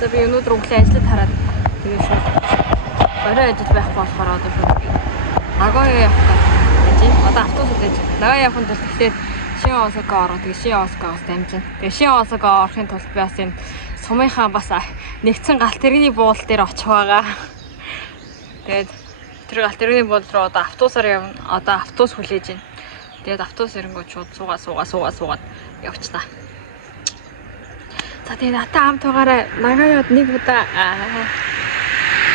За би өнөөдөр өглөө ажиллаж хараад тэгээд шууд орой ажил байхгүй болохоор одоо шууд Нагоя явах гэж. Одоо автобусд байж. Нагоя явахын тулд тэгэхээр Шин Осака ороо. Тэгээд Шин Осакагаас дамжина. Тэгээд Шин Осака орохын тулд би бас энэ сумынхаа бас нэгдсэн галт тэрэгний буул дээр очих байгаа. Тэгээд тэр галт тэрэгний буул руу одоо автобусаар явна. Одоо автобус хүлээж байна. Тэгээд автобус ирэнгүүт шууд суугаад явчихна. За тэгээд ата хамт байгаарай. Нагаяад нэг удаа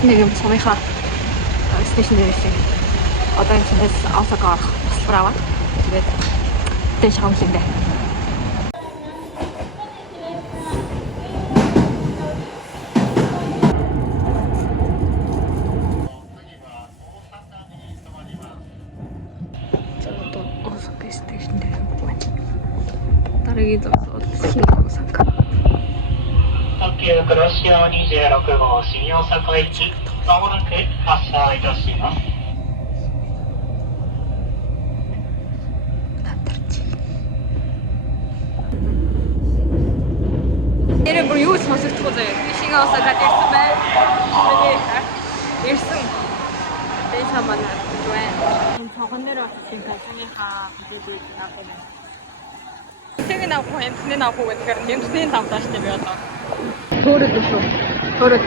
нэг юм сумынхаа стейшн дээр ирсэн. Одоо энэ цэс Осака орох туслахаар аваад тэгээд дэш хамлаа. Дараагийн Шин Осака. 特急黒潮26号新大阪行きまもなく発車いたします。Нэрээ бүр юу сонсогдохгүй заяа. Шин Осакад ирсэн бай. Ирсэн. Дэйса манай байна. Энэ цогноор очсон тасныхаа бүлүүд наах юм. Тэгэн авах юм, тэнэ авах уу гэхээр нэмсний тавтааш тийм би одоо. Төөрөд шүү. Төөрөд.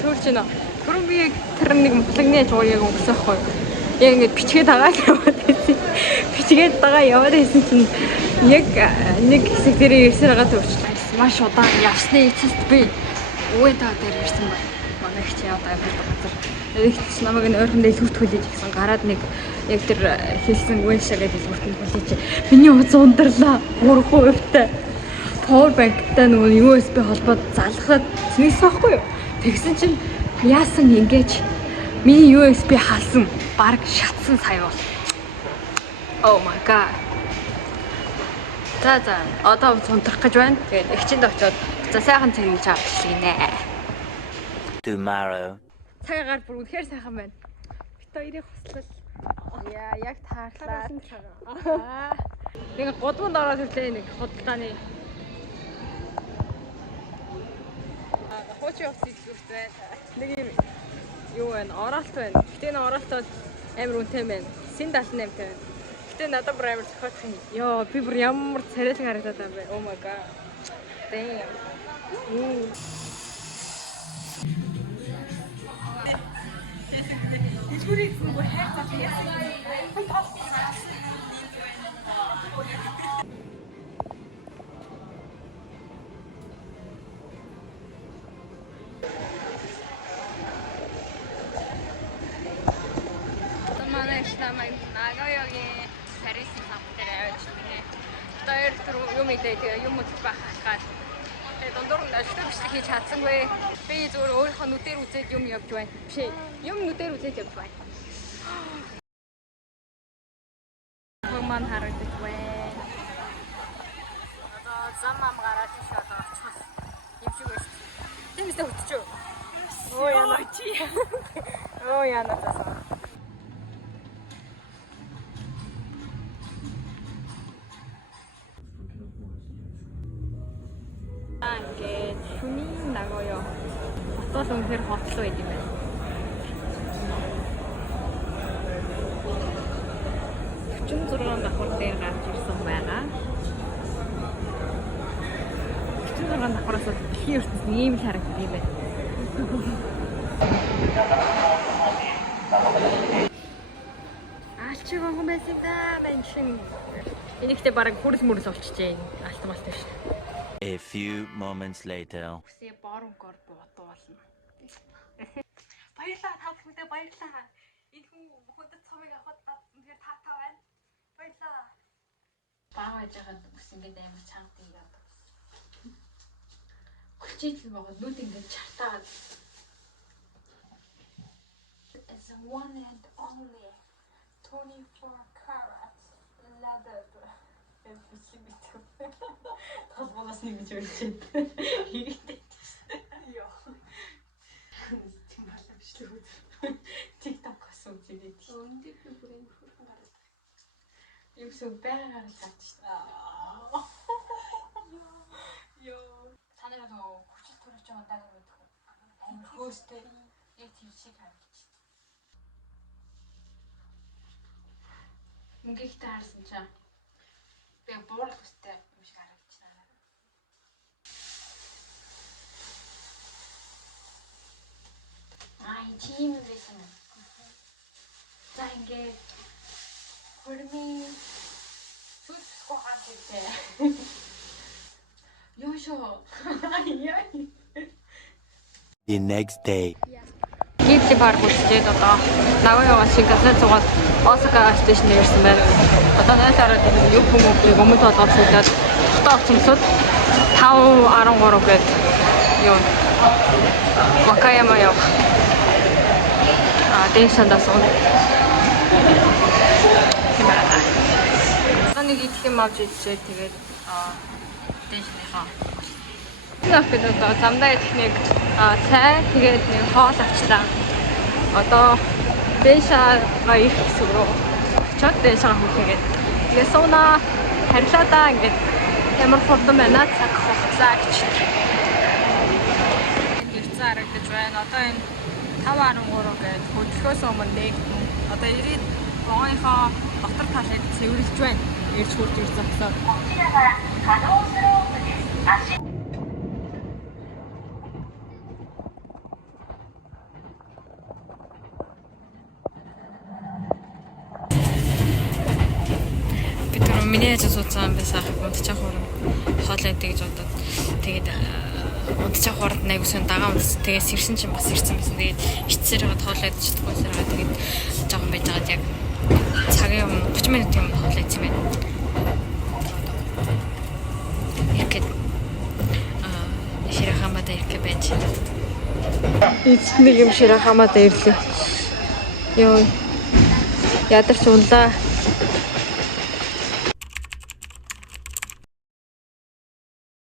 Төрч нэ. Түрэн би тэр нэг мутлагны жуурыг өнгөсөн байхгүй юу? Яг ингэж бичгээд дагаад яваад байсан. Бичгээд дагаа яваад байсан чинь яг нэг хэсэг дээр ирсээр байгаа төрчлээ. Маш удаан явсны эцэст би Уэда дээр ирсэн байна. Манай их чи одоо амьдардаг газар. Тэгэхдээ ч намайг н ойрхон дэлгүүрт хүлээж гисэн гараад нэг яг тэр хэлсэн Уэншаа гэдэг дэлгүүрт хүлээж. Миний уц ундарлаа. 3%-тай power bank-тай нөгөө USB холбоод залгахад цэнэсэн байхгүй юу? Тэгсэн чинь яасан ингэж миний USB халсан баг шатсан сая бол. Oh my god. За одоо цунтрах гэж байна. Тэгээд эгчэнд очиод за сайхан цэргийж авчихлаа нэ. Tomorrow. Цагаагаар бүр үнэхээр сайхан байна. Бит хоёрыг хуслал. Яа, яг таарлаа. Нэг годвонд ороод ирлээ нэг худалдааны. Хоочи офис зүгт байна. Нэг юм юу байна? Оролт байна. Гэтэ энэ оролтод амар үнэтэй байна. Син 78 байна. Гэтэ надад бүр амар зохиох юм. Йоо, би бүр ямар царайлаг харагдаад байгаа юм бэ? Oh my god. Damn. Тэсвэрийг бүр хайрцаг яасан. Намайг Нагаягийн Парисын самтар аваад ирсэн. Тэр түрүү юм идээ юм үзэж байхад тэгээд дундуур нь ажил бичлэг хийж чадсангүй. Би зүгээр өөрийнхөө нүдээр үзээд юм явж байна. Биш ээ. Юм нүдээр үзээд явж байна. Хүмүүс харагдаж байна. Одоо зам гараад тийш одоо очихос юм шиг байна. Тэмээсээ хөтчөө. Оо яна тасаа. Ингээд шүний Нагоё хотол үнэхээр хотлоо байд юм байна. Хүчин 6 давхар дээр гарч ирсэн байгаа. Хүчин 6 давхараас дэлхийн ертөнцийн ийм л харагддаг юм байна. Ачиг гон байсан да энэ шин. Энийхтэй бараг хүрэл мөрөл олчихжээ энэ алтмалт биш. A few moments later. Үсээ боронкор бодоо болно. Баярлалаа та бүхэндээ баярлалаа. Энэ хүндэт цомыг авахд үнээр таатай байна. Баярлалаа. Баавж яхад үс ингээд амар чангатай яадаг. Хүчийтл байгаа нүд ингээд чартаад. It's a one and only 24 karat leather. Толгоос нэг гэж үлчээд хийгдээ. Йоо. Тийм боловч л үү. Юусэн байгаар цаачтай. Ёо. Танайгаа нөгөө хүчил төрөж байгаа даа гэдэг юм. Амар хөөстэй. Яг тийм шиг харагдаж байна. Ингээд таарсан чам. Би боорл өстэй юм шиг харагдаж байна. Тийм байсан. За ингээд хөрмийн сүсгүй хаад ирдээ. Ёшоо. The next day. Гибли парк үзчихэд одоо Нагояга Шинкансен цугаад Осака стейшн ирсэн байна. Одоо найсараад юу хүмүүстийг өмнөд толгойд суулгаад хотоо цумсууд 5:13 гээд юу Вакаяма явах. Дэшандас он. Одоо нэг итгэм авч ичээ тэгээд дэшнийхаа. Бид одоо замдаа идэх нэг цай тэгээд нэг хоол авчлаа. Одоо дэшаага ирэх гэсэн рүү очоод дэшаага хүлээгээд тэгээ сууна харилаа да ингээд ямар хурдан байна цаг хугацаа гэж. Ирцэн харагдаж байна. Одоо энэ 5:13 гээд хөдөлгөөс өмнө нээгдэн. Одоо ирээд вагоныхоо дотор талыг цэвэрлэж байна. Ирж хурж ирж зогсоод. Миний ажил суудсан байсан унтчих хурам хоолой тэгж удаад тэгээд унтчих хурд найгуусан дагаа унтсан тэгээс ирсэн чинь бас ирсэн байсан тэгээд ичсээр байгаа хоолой идэж чадахгүй сараа тэгээд жоохон байж байгаад яг цагийн 30 минут юм хоолой идсэн байна. Ирэхэд Ширахамада ирэх байж. Эцэг юм Ширахамада ирлээ. Йоо ядарч унлаа.